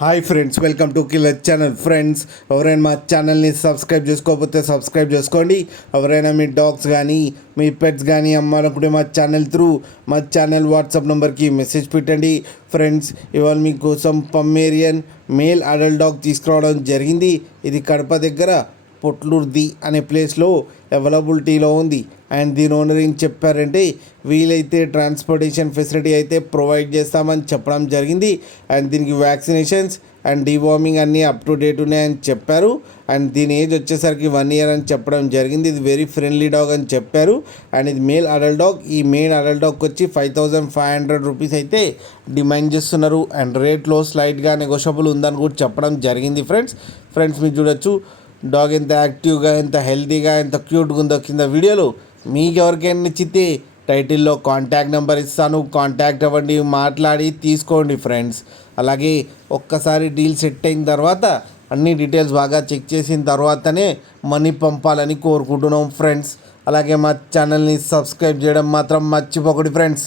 Hi friends, welcome to killer channel. Friends, ఎవరైనా మా ఛానల్ని సబ్స్క్రైబ్ చేసుకోకపోతే సబ్స్క్రైబ్ చేసుకోండి. ఎవరైనా మీ డాగ్స్ కానీ మీ పెట్స్ కానీ అమ్మాలనుకుంటే మా ఛానల్ వాట్సాప్ నెంబర్కి మెసేజ్ పెట్టండి. ఫ్రెండ్స్, ఇవాళ మీకోసం పమ్మేరియన్ మేల్ అడల్ట్ డాగ్ తీసుకురావడం జరిగింది. ఇది కడప దగ్గర పొట్లూర్ది అనే ప్లేస్లో అవైలబిలిటీలో ఉంది. అండ్ దీని ఓనర్ ఏం చెప్పారంటే, వీలైతే ట్రాన్స్పోర్టేషన్ ఫెసిలిటీ అయితే ప్రొవైడ్ చేస్తామని చెప్పడం జరిగింది. అండ్ దీనికి వ్యాక్సినేషన్స్ అండ్ డివార్మింగ్ అన్నీ అప్ టు డేట్ ఉన్నాయని చెప్పారు. అండ్ దీని ఏజ్ వచ్చేసరికి 1 year అని చెప్పడం జరిగింది. ఇది వెరీ ఫ్రెండ్లీ డాగ్ అని చెప్పారు. అండ్ ఇది మేల్ అడల్ట్ డాగ్. ఈ మేల్ అడల్ట్ డాగ్కి వచ్చి 5500 రూపీస్ అయితే డిమాండ్ చేస్తున్నారు. అండ్ రేట్లో స్లైట్గా నెగోషియబుల్ ఉందని కూడా చెప్పడం జరిగింది. ఫ్రెండ్స్ మీరు చూడొచ్చు డాగ్ ఎంత యాక్టివ్గా, ఎంత హెల్తీగా, ఎంత క్యూట్గా ఉందో కింద వీడియోలో. మీకు ఎవరికైనా నచ్చితే టైటిల్లో కాంటాక్ట్ నెంబర్ ఇస్తాను, కాంటాక్ట్ అవ్వండి, మాట్లాడి తీసుకోండి ఫ్రెండ్స్. అలాగే ఒక్కసారి డీల్ సెట్ అయిన తర్వాత అన్ని డీటెయిల్స్ బాగా చెక్ చేసిన తర్వాతనే మనీ పంపాలని కోరుకుంటున్నాం ఫ్రెండ్స్. అలాగే మా ఛానల్ని సబ్స్క్రైబ్ చేయడం మాత్రం మర్చిపోకండి ఫ్రెండ్స్.